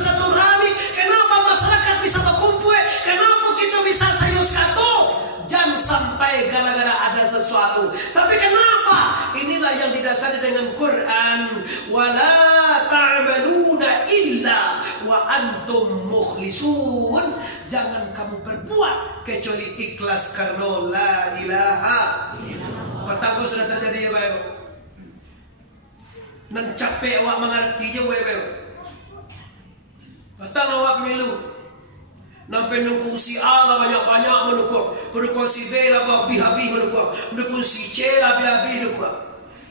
bersilaturahmi, kenapa masyarakat bisa berkumpul, kenapa kita bisa sayus katu. Jangan sampai gara-gara ada sesuatu. Tapi kenapa? Inilah yang didasari dengan Quran. Wala ta'maluna illa wa antum mukhlisun. Jangan kamu berbuat kecuali ikhlas karena la ilaha. Petangguh sudah terjadi ya Bapak. Nan capek awak mengertinya Bapak. Petang awak melu. Nampai nunggu si A lah banyak-banyak menukar. Menukar si B lah habis-habis menukar. Menukar si C lah habis-habis menukar.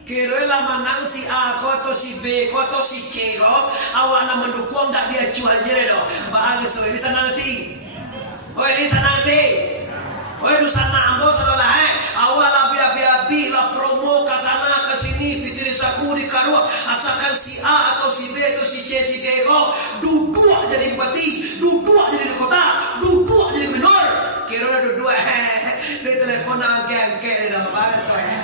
Kira lah menang si A kau atau si B kau atau si C kau. Awak nak mendukung tak dia cuan je dah. Bahagi so ini sana nanti. Oh ini sana nanti. Oh itu sana ambo sana lah. Awak lah habis-habis lah promo ke sana ke sini. Pitiri saku di karua. Asalkan si A atau si B atau si C si D kau duduk jadi bupati, duduk jadi di kota, duduk jadi gubernur. Kira duduk di telepon nama gengke dah bahas saya.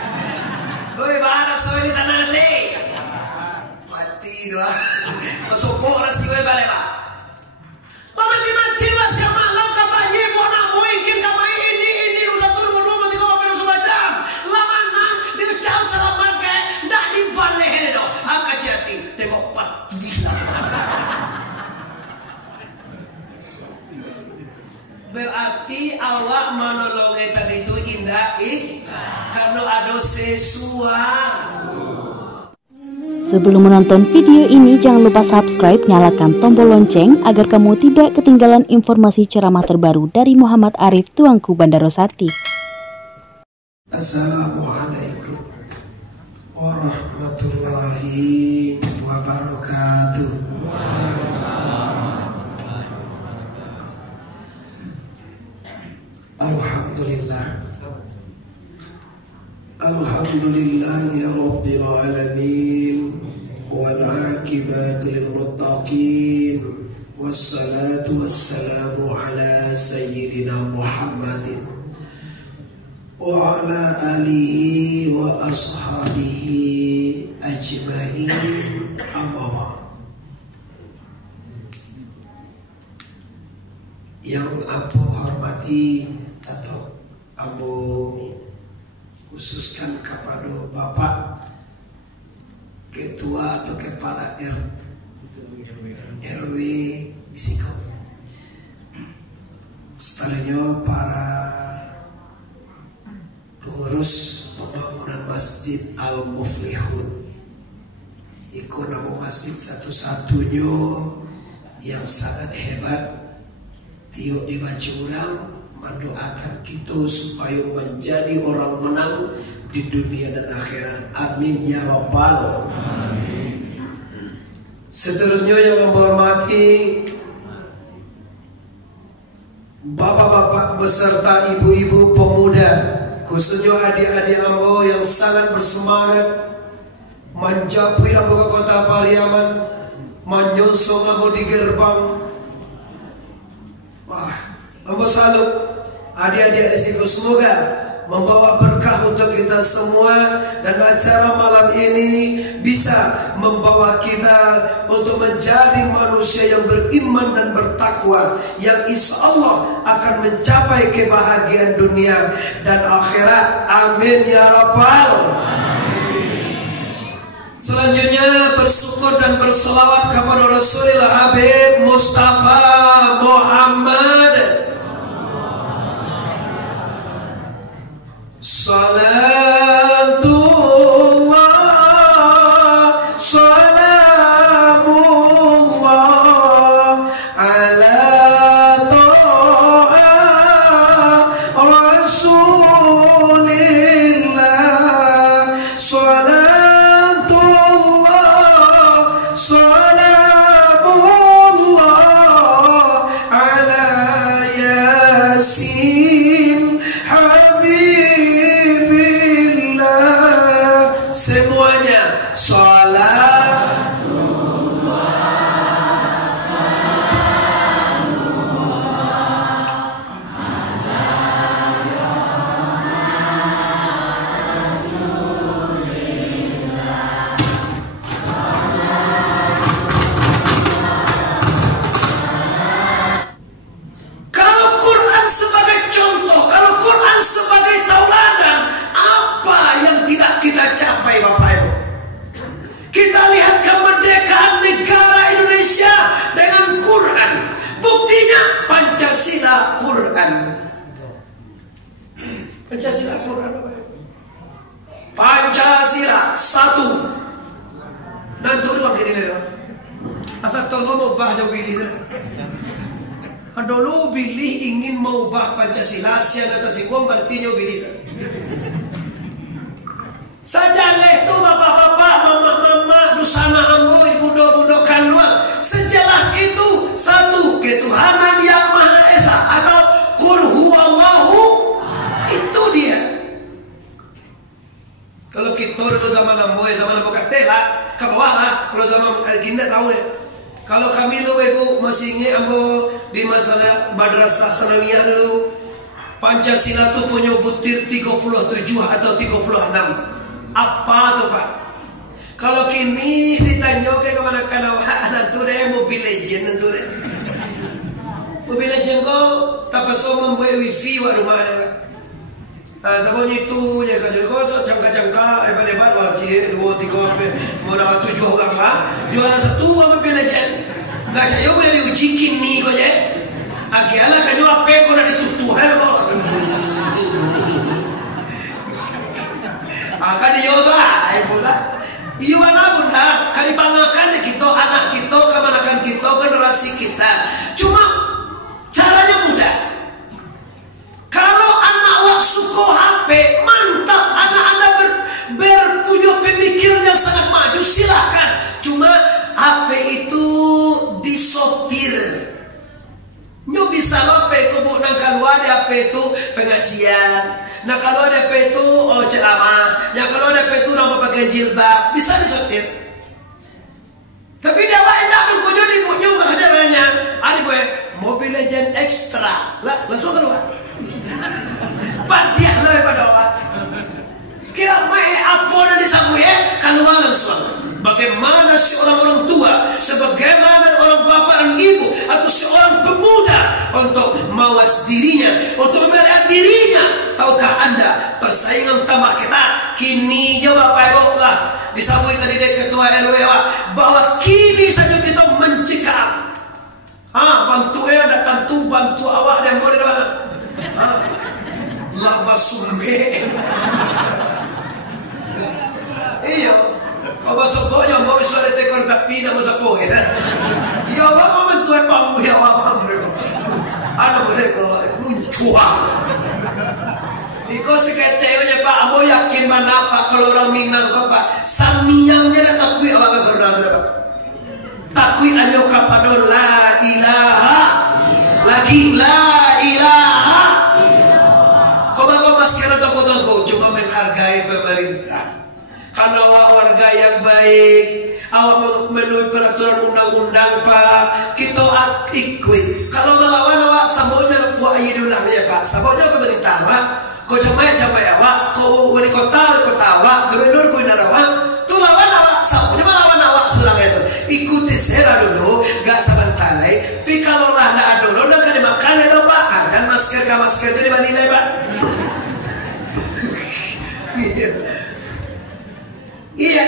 Doi bahas saya di sana nanti. Mati doa. Masuk poras gue balik pak. Mati lah siapa malam kampanye mau nak mungkin kampanye ini nomor 1 nomor 2 nomor 3 nomor 4 macam. Lama nang diucap selamat ke ndak dibalik doh. Angkat jati tembok pati. Berarti awak monolog tadi itu indah karena ada sesuatu. Sebelum menonton video ini jangan lupa subscribe, nyalakan tombol lonceng agar kamu tidak ketinggalan informasi ceramah terbaru dari Muhammad Arif Tuanku Bandarosati. Assalamualaikum warahmatullahi wabarakatuh. Alhamdulillah. Alhamdulillahi rabbil alamin. Wal aqibatu lil muttaqin. Wassalatu wassalamu ala sayyidina Muhammadin wa ala alihi wa ashabihi ajma'in. Amma yang aku hormati atau aku khususkan kepada Bapak Ketua atau Kepala RW Bisiko, setelahnya para pengurus pembangunan Masjid Al-Muflihun. Iku nama masjid satu-satunya yang sangat hebat. Tiok dibaca orang mendoakan kita supaya menjadi orang menang di dunia dan akhirat. Amin ya rabbal. Seterusnya yang menghormati bapak-bapak beserta ibu-ibu pemuda, khususnya adik-adik ambo yang sangat bersemangat mencapai ambo ke kota Pariaman, menyusul ambo di gerbang. Wah, ambo salut adik-adik di situ, semoga membawa berkah untuk kita semua, dan acara malam ini bisa membawa kita untuk menjadi manusia yang beriman dan bertakwa, yang insya Allah akan mencapai kebahagiaan dunia dan akhirat. Amin ya rabbal. Selanjutnya bersyukur dan berselawat kepada Rasulullah Habib Mustafa Muhammad. Salatullah, salamullah ala to'a Rasulillah. Salatullah, salamullah ala Yasin Habibi atau lo mau ubah jauh pilih lah. Ada lo pilih ingin mau ubah Pancasila siang atas singkong berarti jauh pilih lah. Saja leh tu bapak-bapak, mama-mama, dusana ambo, ibu-ibu kandungan. Sejelas itu satu ketuhanan yang Maha Esa atau Qul huwallahu, itu dia. Kalau kita dulu zaman ambo katela, ke bawah lah. Kalau zaman kita tahu deh. Kalau kami lo ibu masih ingat ambo di masalah madrasah sanawiyah dulu, Pancasila tu punya butir 37 atau 36. Apa tuh Pak? Kalau kini ditanya ke kemana kanawa nanti deh Mobile Legend nanti deh. Mobile Legend kau tak pasal membuat wifi wa rumah deh Pak. Semuanya itu ya kan jadi kau jangka-jangka hebat-hebat wajib 2, 3, mau 7 orang lah. Juara 1 Mobile Legend. Nah saya boleh diuji kini kau je. Akhirnya saya apa kau dah ditutuhan kau. Akan diyoda, bola. Iya mana bunda, kan dipangakan kita, anak kita, kemanakan kita, generasi kita. Cuma caranya mudah. Kalau anak wak suko HP, mantap. Anak anda berpunya pemikiran yang sangat maju, silahkan. Cuma HP itu disotir. Nyo bisa lope kubuk nang keluar di HP itu pengajian. Nah kalau ada itu ceramah, yang kalau ada itu nama pakai jilbab, bisa disotir. Tapi dia enak tuh kujo dibunyung kerjanya. Ada gue Mobile Legend ekstra, lah langsung keluar. Dia lebih pada apa? Kira main apa yang disabu ya? Keluar langsung. Bagaimana seorang orang tua, sebagaimana orang bapak dan ibu, atau seorang pemuda untuk mawas dirinya, untuk melihat dirinya. Tahukah anda persaingan tambah ketat? Kini jawab Bapak Ibu lah disambui tadi dari ketua RW bahwa kini saja kita mencekam. Bantu datang tu bantu awak dan boleh mana? Labas sumbe. Iya. Kau masuk kau yang mau suara tekor tapi nama siapa kita? Ya awak mau bantu apa mu ya awak mereka. Anak mereka muncul. Iko sekretanya Pak, amo yakin mana Pak kalau orang Minang kau Pak, samiyangnya dah takui awak kerana tu Pak. Takui anyo kapado la ilaha lagi la ilaha. Kau bawa masker atau kau cuma menghargai pemerintah. Karena awak warga yang baik, awak menurut peraturan undang-undang Pak, kita ikut. Kalau melawan awak, sabonya puak ayunan ya Pak, sabonya pemerintah Pak. Kau camai awak, kau wali kota awak, gubernur awak, tu lawan awak, sabonya melawan awak surang itu. Ikuti sera dulu, gak sebentar lagi. Tapi kalau lah nak dulu, nak kan dimakan ya Pak. Dan masker itu dibanilai Pak. Iya.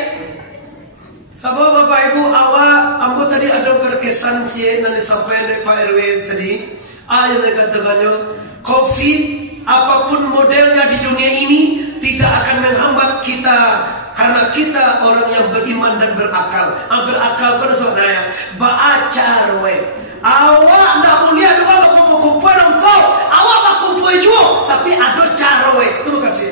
Sahabat Bapak Ibu, awak ambo tadi ada berkesan cie nanti sampai dari Pak RW tadi. Yang dikatakannya COVID apapun modelnya di dunia ini tidak akan menghambat kita karena kita orang yang beriman dan berakal. Berakal kan sebenarnya baca roe. Awak ndak mulia juga berkumpul engkau. Awak berkumpul juga tapi ada caroe. Terima kasih.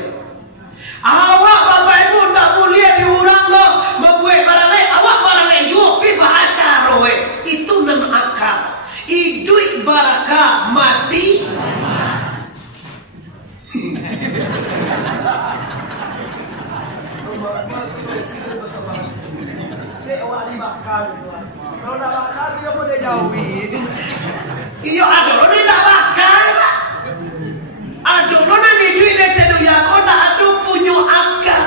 Awak Bapak Ibu ndak mulia diurang loh membuat barang lain. Awak barang lain juga tapi baca roe. Itu nan akal. Idui barakah mati. Kalau nak bakal dia boleh jauhi. Iyo aduh ni nak bakal. Aduh lo nanti duit dia tedu ya kau nak aduh punya akal.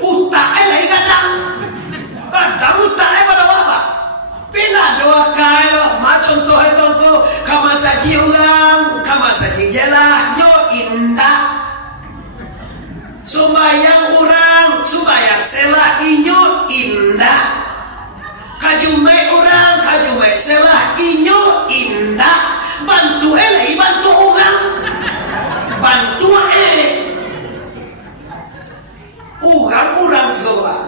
Utak lagi kadang utak pada apa? Pindah doa kau macam contoh kama saji ulang, kama saji jelah nyo indah. Sumbayang orang, sumbayang selah inyo indah. Kajumai orang, kajumai selah inyo indah. Bantu elai, bantu orang. Bantu orang sekolah.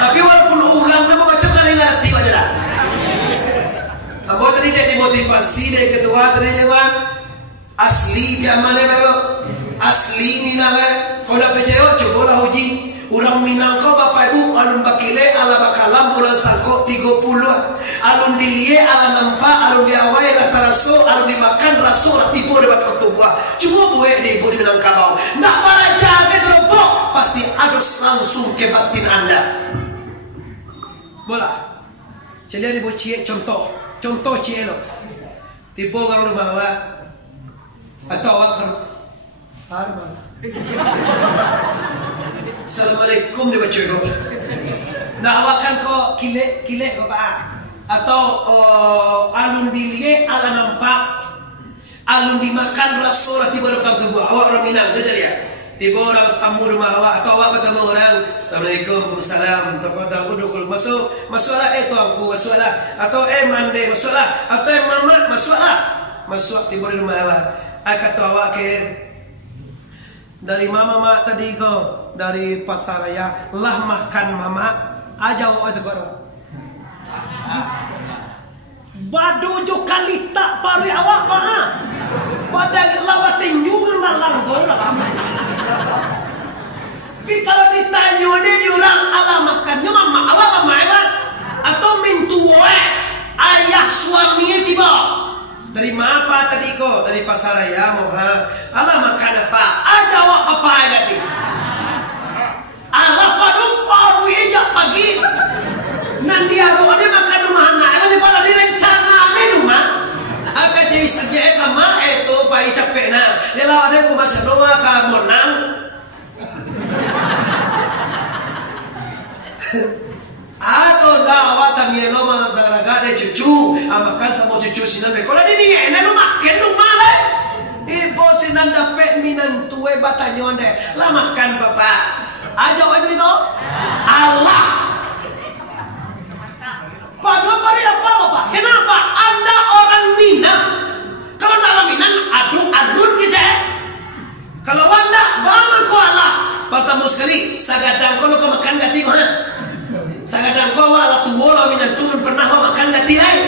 Tapi walaupun orang nama macam kali ngerti aja lah. masih deh ketua tadi jagoan asli dia mana bayo asli Minang kau nak percaya coba lah uji orang Minang kau bapak ibu alun bakile ala bakalam bulan sangkok 30 alun dilie ala nampak alun diawai la taraso alun dimakan raso la tipu debat ketua cuma buat di ibu di Minangkabau nak para jaga teropok pasti adus langsung ke batin anda bola jadi ibu cie contoh cie lo tipu orang rumah awak atau awak kan Assalamualaikum dia baca kau nak awak kan kau kile kau pak atau alun dilie ala nampak alun dimakan rasa tiba dapat tubuh awak orang Minang tu je lihat tiba orang tamu rumah awak atau awak bertemu orang Assalamualaikum Waalaikumsalam tafadhal udkhul masuklah tuanku masuklah atau mande masuklah atau mama masuk tiba di rumah awak kata awak ke dari mama tadi kau dari pasar raya lah makan mama aja awak tu kau baduju kali tak pari awak pak pada lawat tinjung malang kau lah tapi kalau ditanya dia diorang ala makannya mama awak mama awak atau mintuwe ayah suaminya tiba dari mana apa tadi kau dari pasar raya moha ala makan apa aja awak apa aja ti ala padung paru aja pagi nanti arwah dia makan rumah anak kalau pada direncana rumah agak jadi istri kama itu pai capek na lelah ada ku masa doa ka monang atau dah awak tanya lo mah teraga ada cucu makan sama cucu sinan kalau ini enak lu makan rumah lah ibu sinan dapat minan tuwe batanyon deh lah makan bapak aja awak itu Allah Padahal pari apa bapak? Kenapa anda orang Minang? Kalau dalam Minang adun gitu kalau anda bama kuala patamu sekali sagadang kau kau makan gati kau sagadang kau ala tuwola Minang turun pernah kau makan gati lain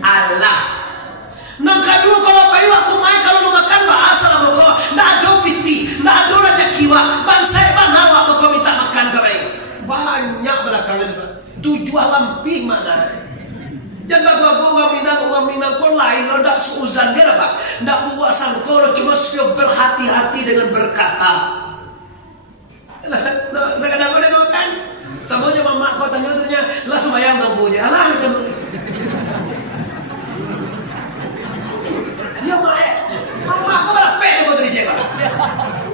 Allah nang kedua kalau payu aku main kalau lu makan bahasa lah kau nak ada piti nak ada raja kiwa bansai banawa kau minta makan kau banyak belakang itu tujuan lampi mana jangan bawa orang Minang kau lain lo tak seuzan dia apa tak buat sangkor cuma supaya berhati-hati dengan berkata sekarang kau dah makan sama aja mama kau tanya lah sembahyang tak punya alah ya mama kau berapa dia kau terjadi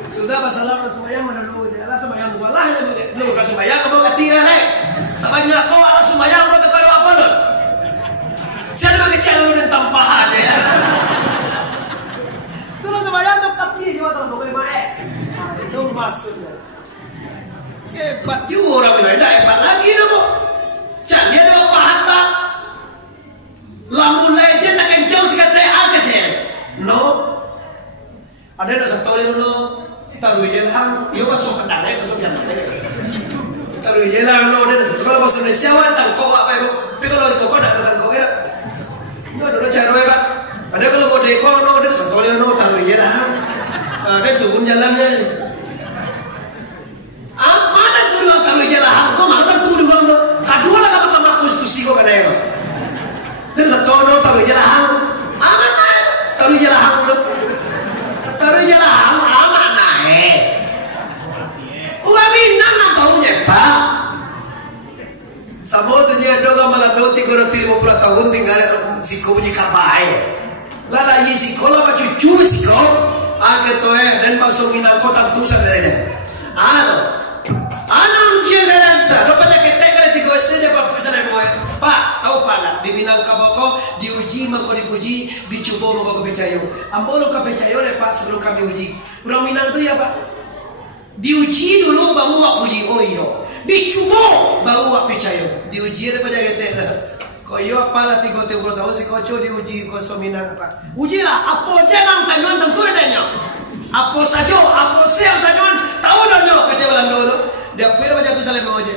sudah masalah sembahyang mana dulu alah sembahyang tu alah lu kau sembahyang kau ketiran sebanyak kau ala sembahyang kau terkadang apa lu siapa bagi cara lu dan tanpa aja ya terus sembahyang tu tapi juga salah pokoknya mae itu maksudnya hebat juga orang lain dah hebat lagi dong jangan dia ada apa harta lamun leje tak kencang sikit agak je no ada satu dulu taruh jalan dia masuk pedang masuk jalan taruh jalan no dia kalau bahasa Indonesia tang kau apa itu tapi kalau kau nak tang kau ya itu adalah cara apa ada kalau mau dekor no dia satu no taruh jalan ada turun jalannya mana turun taruh jalan kau malah tak turun bang tu kedua lah kalau kamu konstitusi kau kena ya dia satu no taruh jalan aman taruh jalan tu taruh jalan aman naik uang Minang nak tahu nyepak sama tu dia doga malam roti kau 50 tahun tinggal siko punya kapai lala ye siko lah cucu siko agak tu dan masuk Minang kota tu sahaja anong generanta rupanya kita kalau tiga SD dia pak pesan yang pak tahu pala di Minangkabau kau diuji mako dipuji dicoba mako kepercaya ambolo kepercaya le pak sebelum kami uji orang Minang tu ya pak diuji dulu baru wak puji oh iya dicoba baru wak percaya diuji daripada kita kau iya pala 30 tahun si kau diuji kau Minang apa uji lah apa je nang tanyuan tentu adanya apa saja apa siang tanyuan tahu danya kecewa Belanda tu dia kira macam tu saling mengoje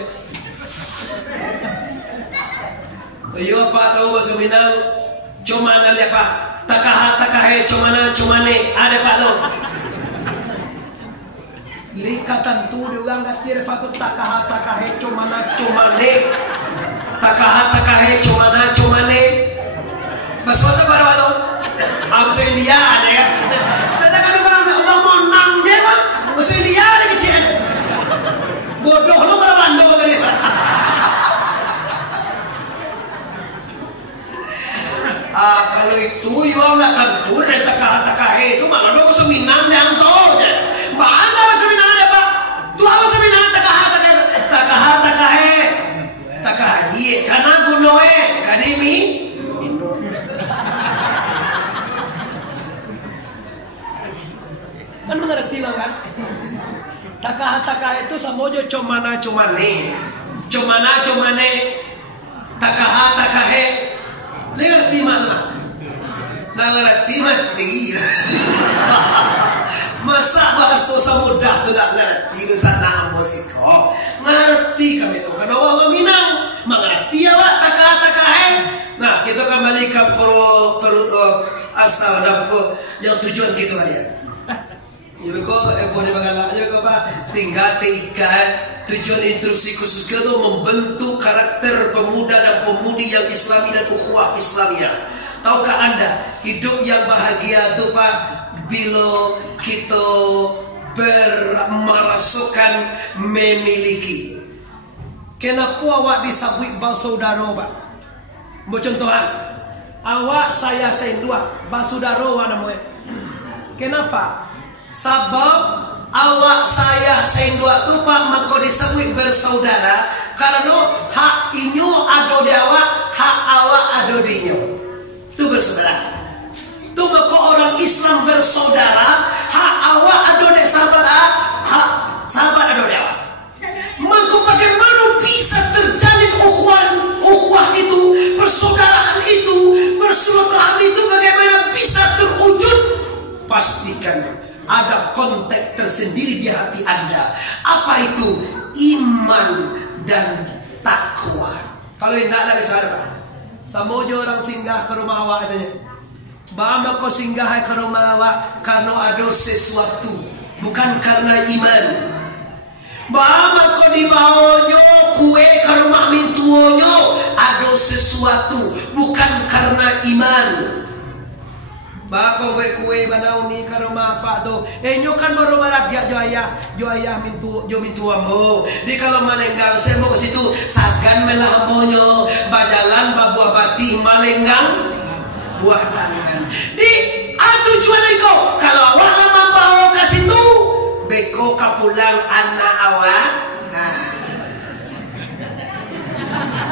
iya pak tahu bahasa Minang Cumanan dia Pak. Takahe cumane ada Pak tuh. Likatan tu diulang gatir Pak tuh takahe cumane. Takahe cumane. Mas kota baru Pak tuh. Bahasa India aja ya. Sedangkan orang mau nangnya Pak. Bahasa India ada kecil. Bodoh lo pada bando tadi Pak. Kalau itu yang nak kantor dan takahe itu malah dong seminang yang tahu je. Mana apa seminang ada Pak? Tu apa seminang takahe karena gunoe kanimi. Kan mengerti lah kan? Takahe itu samojo cumane. Takahe. Ngerti mana? Ngerti mati. Masa bahasa mudah tu tak ngerti tu sana musiko. Ngerti kami tu karena orang Minang mengerti awak takahe. Nah kita kembali ke asal dan yang tujuan kita kalian. Jadi kok boleh bagaimana? Jadi kok Pak tinggal TIK. Tujuan instruksi khusus kita membentuk karakter pemuda dan pemudi yang Islami dan ukhuwah Islamiyah. Tahukah Anda hidup yang bahagia itu Pak bila kita bermerasukan memiliki. Kenapa awak disabui bersaudara Pak? Mau contohan, awak saya dua bersaudara namanya. Kenapa? Sebab awak saya dua tu Pak maka disebut bersaudara karena hak inyo ada di awak, hak awak ada di inyo. Itu bersaudara. Itu maka orang Islam bersaudara, hak awak ada di sahabat, hak sahabat ada di awak. Maka bagaimana bisa terjalin ukhuwah itu, persaudaraan itu, persaudarahan itu bagaimana bisa terwujud? Pastikan ada konteks tersendiri di hati Anda. Apa itu? Iman dan takwa. Kalau tidak ada bisa ada. Samojo orang singgah ke rumah awak itu. Bama kau singgah ke rumah awak karena ada sesuatu, bukan karena iman. Bama kau dibawanya kue ke rumah mintuonyo ada sesuatu, bukan karena iman. Bako kue banau ni karo apa tu? Nyo kan baru barat dia jo ayah mintu ambo. Di kalau malenggang saya mau ke situ sagan melah monyo, bajalan babuah bati malenggang buah tangan. Di tujuan iko kalau awak lama bawa ke situ beko kapulang anak awak.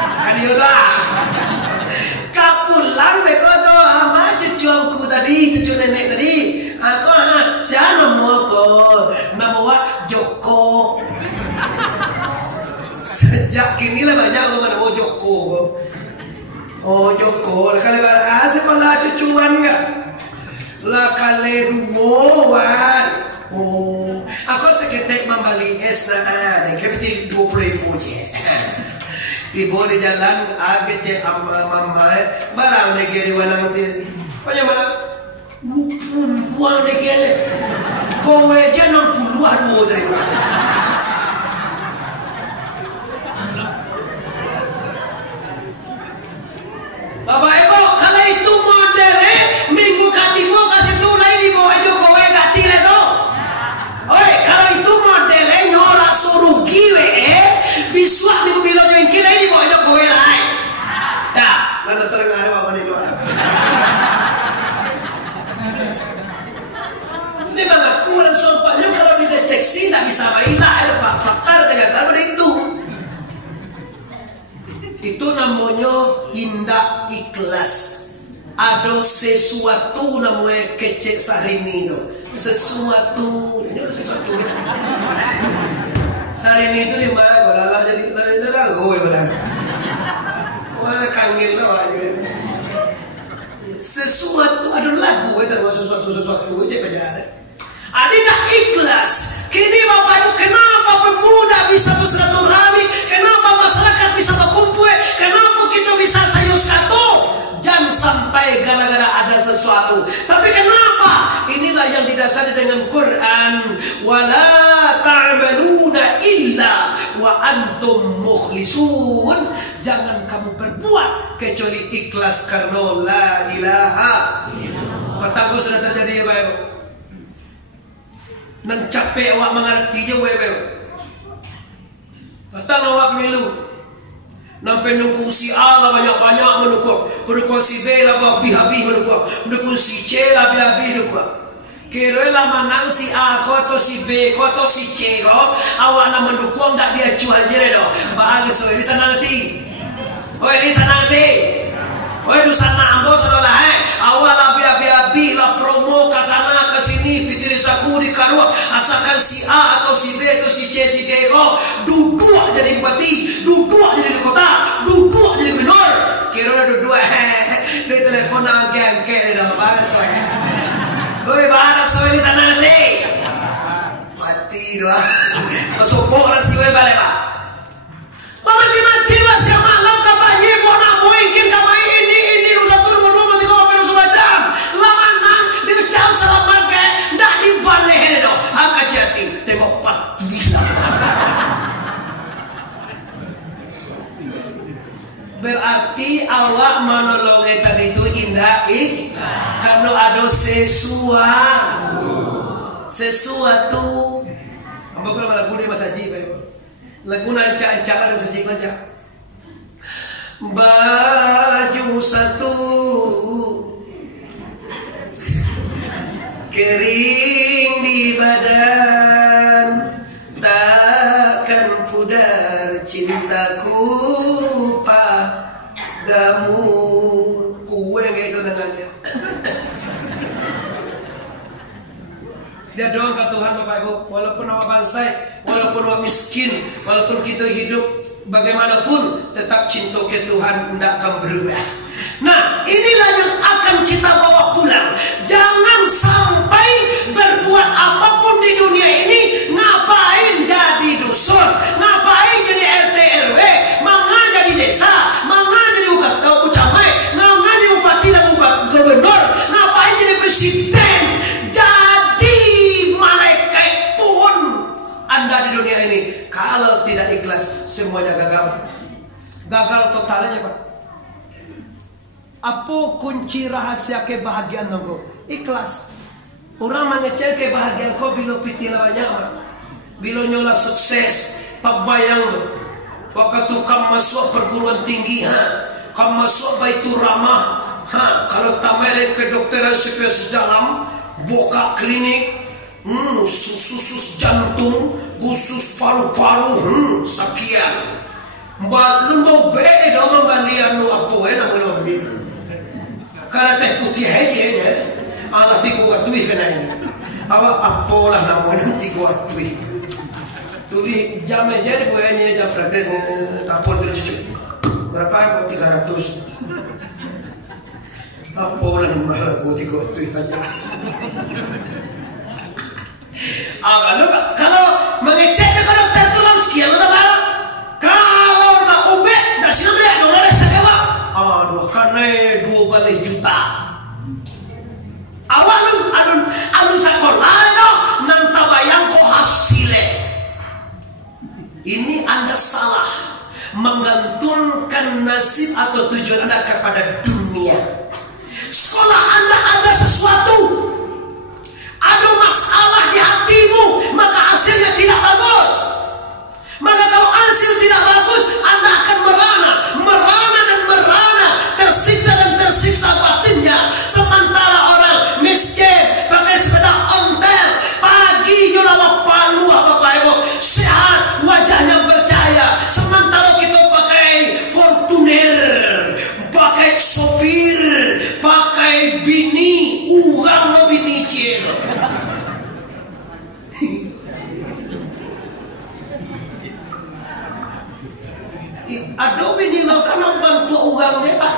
Kan dia dah. Kapulang beko tu ama cucuku tadi, cucu nenek tadi. Aku siapa nama wak Joko. Sejak kini lah banyak orang nama Joko. Oh Joko, kalau berhasil malah cucuan enggak? Lah kalau duaan. Oh, aku seketik membeli es na ada, kebetul 20.000 je. Tiba di jalan, agak cek mama, barang negeri warna mati. Banyak mana? Buang negeri. Kau aja 60-an modal. Bapak Ibu, kalau itu modelnya minggu katimu kasih tunai di bawah aja kau gati le tu. Oi, kalau itu modelnya nyora surugi biswa minggu bilo join kira di bawah aja kau lai. Dah, lalu terengah ada apa nih kau? Ini mengaku langsung paknya kalau dideteksi tak bisa mainlah ada pak fakta kenyataan pada itu. Itu namanya indah ikhlas. Ada sesuatu namanya kecek Syahrini itu. Sesuatu. Syahrini itu di mana? Golalah jadi lagu ya. Wah kangen lah aja. Sesuatu ada lagu ya termasuk sesuatu cek aja. Ada dah ikhlas. Kini Bapak Ibu, kenapa pemuda bisa bersilaturahmi? Kenapa masyarakat bisa berkumpul? Kenapa kita bisa sayus kato? Dan sampaikan tahu. Tapi kenapa? Inilah yang didasari dengan Quran. Wala ta'maluna illa wa antum mukhlisun. Jangan kamu berbuat kecuali ikhlas karena la ilaha. Patangko sudah terjadi ya Bapak. Nang capek awak mengerti je Bapak. Patang awak milu. Nang pendukung si A lah banyak-banyak mendukung. Pendukung si B lah habis-habis mendukung. Pendukung si C lah habis-habis mendukung. Kira lah menang si A ko atau si B ko atau si C ko. Awak nak mendukung tak dia cuan je dah. Bahagi so ini sana nanti. Oh ini sana nanti. Oh itu sana ambo sana lah Awak lah habis-habis lah promo ke sana ke sini. Pitiri saku di karua. Asalkan si A atau si B atau si C si D ko duduk jadi bupati, duduk jadi kota, duduk jadi gubernur. Kira duduk di telepon nama gengke dah bahas saya. Oi bahas soal di sana nanti. Mati doa. Masuk pokok si we balik pak. Mati lah siang malam kampanye bona mungkin kampanye ini satu nomor 2 3 4 macam. Lama nang dikecam selamat ke ndak dibalik dah. Angkat jati tembok pat bila. Berarti awak monolog tadi itu indah karena ada sesuatu. Ambo kalau lagu ni Mas Haji lagu nancak-ancakan Mas Haji baca. Baju satu kering di badan, takkan pudar cintaku padamu. Kue kayak itu dengannya. Dia doang ke Tuhan Bapak Ibu, walaupun awak bangsa, walaupun awak miskin, walaupun kita hidup bagaimanapun, tetap cinta ke Tuhan tidak akan berubah. Nah, inilah yang akan kita bawa pulang. Jangan sampai berbuat apapun di dunia ini. Ngapain jadi dusun, ngapain jadi RT RW, mangga jadi desa, mangga jadi ucamai, mangga jadi bupati dan gubernur, ngapain jadi presiden, jadi malaikat pun Anda di dunia ini. Kalau tidak ikhlas, semuanya gagal. Gagal totalnya Pak. Apa kunci rahasia kebahagiaan kau? Ikhlas. Orang mengecek kebahagiaan kau bila pitilah banyak, bila nyola sukses, tak bayang tu. Waktu kamu masuk perguruan tinggi, kamu masuk Baitur Rahmah, kalau tamat kedokteran spesialis dalam, buka klinik, sus jantung, khusus paru-paru, sekian. Lu mau beda dong membalian lu apa namanya beli. Karena teh putih aja Allah tiku atui kena ini. Awak apalah namanya tiku atui. Tuli jam aja di buahnya jam praktek tapor dari cucu. Berapa? 300. Apalah namanya tiku atui aja. Lu kalau mengecek ke dokter tulang sekian lu tak? Kalau nak ubek dah sini beli dong ada sekewa. Aduh karena 2 balik juta. Awal alun sekolah no nanta bayang ko hasilnya. Ini Anda salah menggantungkan nasib atau tujuan Anda kepada dunia. Sekolah Anda ada sesuatu. Ada masalah di hatimu, maka hasilnya tidak bagus. Maka kalau hasil tidak bagus, Anda akan merana dan merana, tersiksa dan tersiksa batinnya. Sementara orang miskin pakai sepeda ontel, pagi nyolawa palu Bapak Ibu, sehat, wajahnya bercahaya. Sementara kita pakai Fortuner, pakai sopir, pakai bini, urang lo bini cie. Aduh bini lo kan bantu urangnya Pak.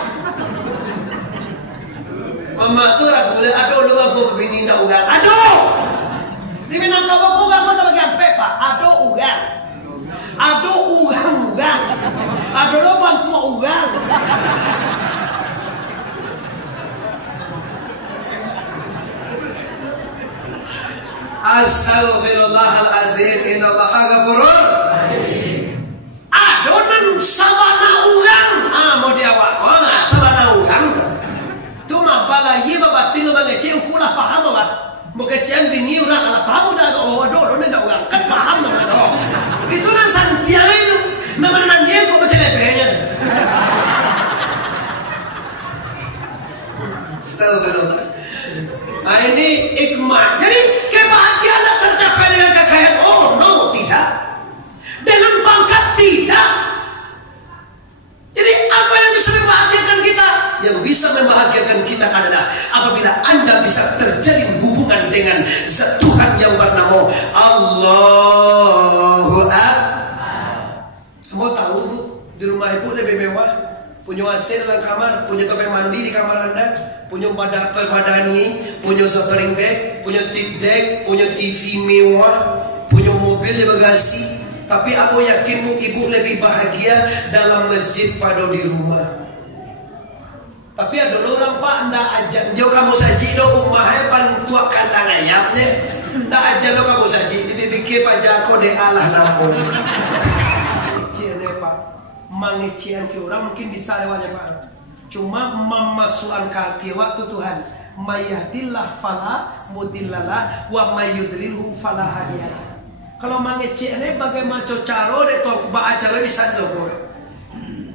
Mama tu ragu le aduh lu aku bini na urang. Aduh. Di Minangkabau urang mata bagian Pak. Aduh urang. Aduh urang. Aduh lo bantu urang. Astaghfirullahalazim, innallaha ghafurur rahim. Adonan sabana urang, mau diawak orang sabana urang. Tu mah balayi babatin mangece ukulah paham ba? Mokecem bini urang ala paham dah do nenda urang kan paham dah do. Itu nan santiang itu memang nan dia kok baca lepenya. Astagfirullah. Ini hikmah. Jadi kebahagiaan tak tercapai dengan kekayaan. Oh no, tidak. Dengan pangkat tidak. Jadi apa yang bisa membahagiakan kita? Yang bisa membahagiakan kita adalah apabila Anda bisa terjalin hubungan dengan Zat Tuhan yang bernama Allahu Akbar. Mau tahu bu, di rumah ibu lebih mewah, punya AC dalam kamar, punya kamar mandi di kamar Anda, punya permadani, punya spring bed, punya tip deck, punya TV mewah, punya mobil di bagasi. Tapi aku yakinmu ibu lebih bahagia dalam masjid pada di rumah. Tapi ada orang pak ndak ajak jauh kamu saji do umahnya paling tua kandang ayamnya. Ndak ajak do kamu saji dipikir pak jako de Allah nampun. Cile pak mangecian ke orang mungkin bisa lewatnya pak. Cuma memasukan hati waktu Tuhan. Mayahdillah fala mudillalah wa mayyudlilhu fala hadiyalah. Kalau mangecek ini bagaimana cara deh tuh acara bisa dilakukan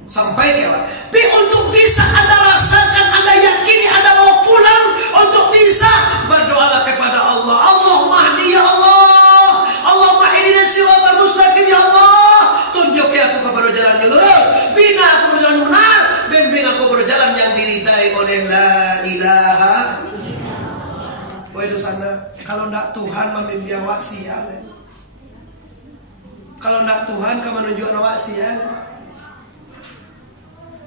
sampai kawan. Tapi untuk bisa Anda rasakan, Anda yakini Anda mau pulang untuk bisa berdoa kepada Allah. Allahumma hdi ya Allah, Allahumma ihdina siratal mustaqim ya Allah. Tunjuk aku kepada jalan yang lurus, bina aku berjalan yang benar, bimbing aku berjalan yang diridai oleh la ilaha. Wah itu sana. Kalau nak Tuhan membimbing awak sial. Kalau nak Tuhan kamu menunjuk awak sial.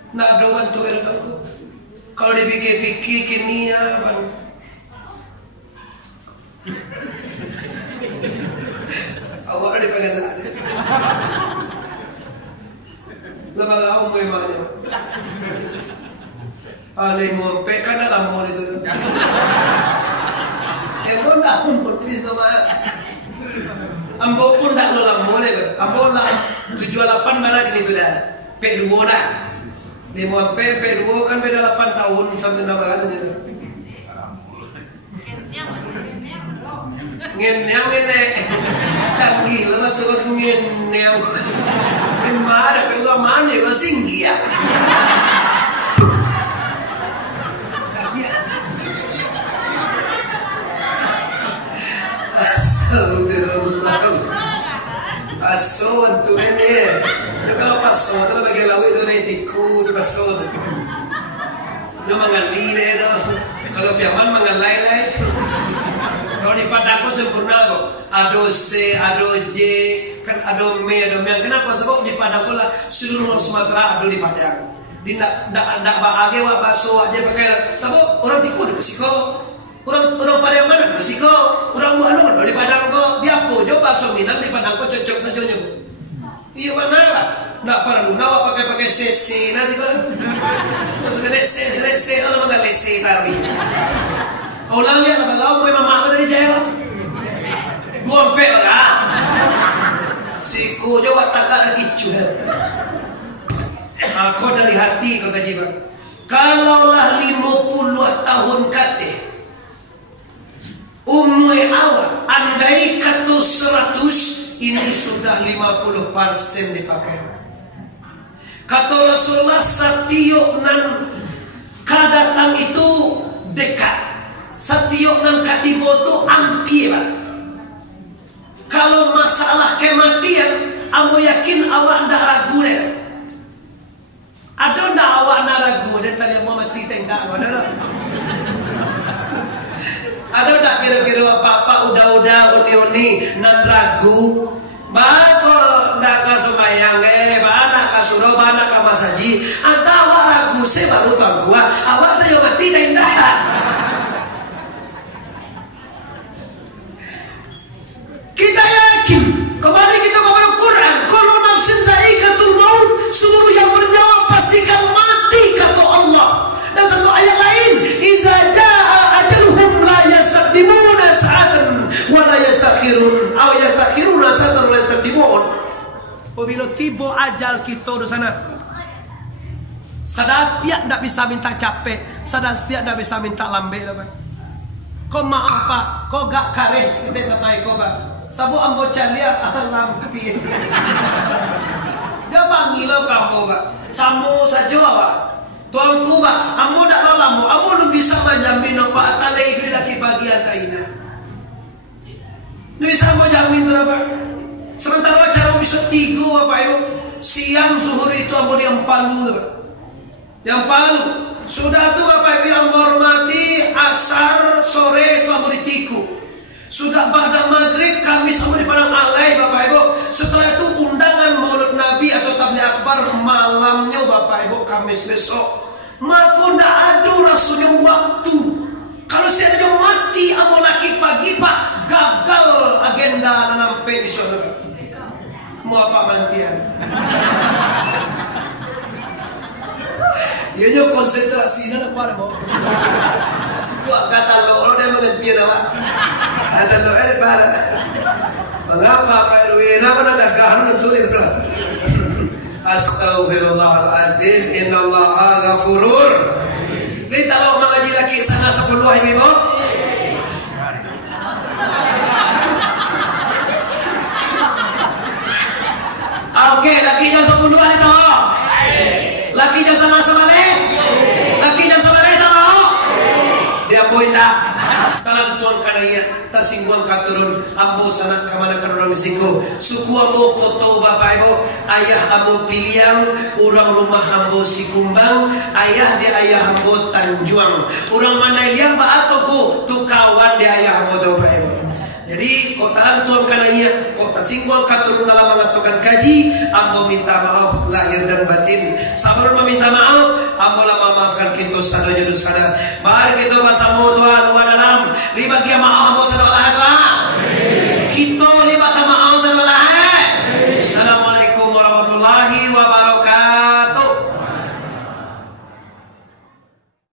Nak doan tu elokku. Kalau dipikir-pikir kini ya bang. Awak ada dipanggil lah. Lepas kau mau mana? Alih mau pek kan dalam mau itu. Kau nak pun please sama. Ambo pun tak lolang boleh kan? Ambo lah 78 mana kini tu dah. P2 dah. 5 P2 kan beda 8 tahun sampai nak katanya tu. Ngenyang canggih lah masuk ngenyang. Mana P2 mana kau singgi ya? Pasod tu ini. Kalau pasod tu bagi lawi tu ni tiku tu pasod. Dia mengali itu. Kalau piaman mengalai. Kalau di Padang sempurna kok. Ado C, ado J, kan ado M, ado M. Kenapa? Sebab di Padang pula seluruh Sumatera ado di Padang. Di nak bahagia wak bakso aja pakai. Sebab orang tiku di Kusiko. Orang Padang mana? Kusiko. Orang buah mana? Di Padang kok. Dia apa? Jauh bakso Minang di Padang kok cocok saja nyo. Iya mana lah? Nak perlu nawa pakai CC nasi kau. Terus kena C kalau makan C tadi. Orang lihat apa lau mau mama dari Jaya. Dua pek lah. Si kujo wataka kicu. Aku dari hati kau kaji bang. Kalaulah 50 tahun kate. Umur awal andai kata 100 ini sudah 50% dipakai. Kata Rasulullah satiok nan kadatang itu dekat. Satiok nan katibo itu ampir. Kalau masalah kematian, aku yakin awak ndak ragu deh. Ada ndak awak ndak ragu deh tadi mau mati tendak ada. Ada tak kira-kira apa-apa udah uni nan ragu. Bako ndak kasumayang bana kasuro bana kamasaji. Anta awak ragu se baru tangkua. Awak tu yang mati tendak. Kita yakin kembali kita kepada Quran. Kullu nafsin za'iqatul maut. Seluruh yang bernyawa pasti akan mati kata Allah. Dan satu ayat lain, iza jaa ajaluhum la yastaqdimuna sa'atan wa la yastaqdimun. Bila tiba ajal kita di sana, sadar tiap tak bisa minta capek, sadar tiap tak bisa minta lambe lah. Kau maaf pak, kau gak kares kita katai kau pak. Sabu ambo calia lampi. Jangan ngilau kamu pak. Samu saja pak. Tuanku pak, ambo tak lalamu, ambo lu bisa menjamin pak talai itu lagi bagian kaina. Lu bisa menjamin berapa? Sementara cara bisa 3 bapak ibu, siang zuhur itu ambo di Ampalu pak. Yang Palu sudah tu bapak ibu yang hormati, asar sore itu ambo di Tiku. Sudah pada maghrib Kamis ambo di Padang Alai bapak ibu. Setelah itu undangan Maulid Nabi atau tabligh akbar malamnya bapak ibu Kamis besok. Maka tidak ada rasanya waktu. Kalau saya ada mati ambo laki pagi pak, gagal agenda nampe di sana. Mau apa mantian? Ia nyo konsentrasi na apa mo? Tuak kata lo orang yang mengerti nama. Kata lo para. Mengapa Pak Irwin? Apa nak gagahan betul itu? Astaghfirullahalazim. Innallaha ghafurur. Ni kalau mengaji laki sana 10 hari mo. Oke, laki yang 10 hari tu. Laki yang sama-sama leh. Laki yang sama leh tahu. Dia poin dah. Talan tuan kanaya tasingguang katurun ambo sanak kamana karurang disinggo. Suku ambo koto bapak ibu, ayah ambo piliang, orang rumah ambo si kumbang, ayah dia ayah ambo Tanjuang. Orang mana yang ba aku tu kawan dia ayah ambo tu bapak ibu. Jadi kotaan tuan kanaya, kota singguang katurun dalam mengatakan kaji, ambo minta maaf lahir dan batin. Sabar meminta maaf, ambo lah memaafkan kita sadanya dosana. Mari kita bersama doa dalam. Lima kia maaf ambo sadar Allah.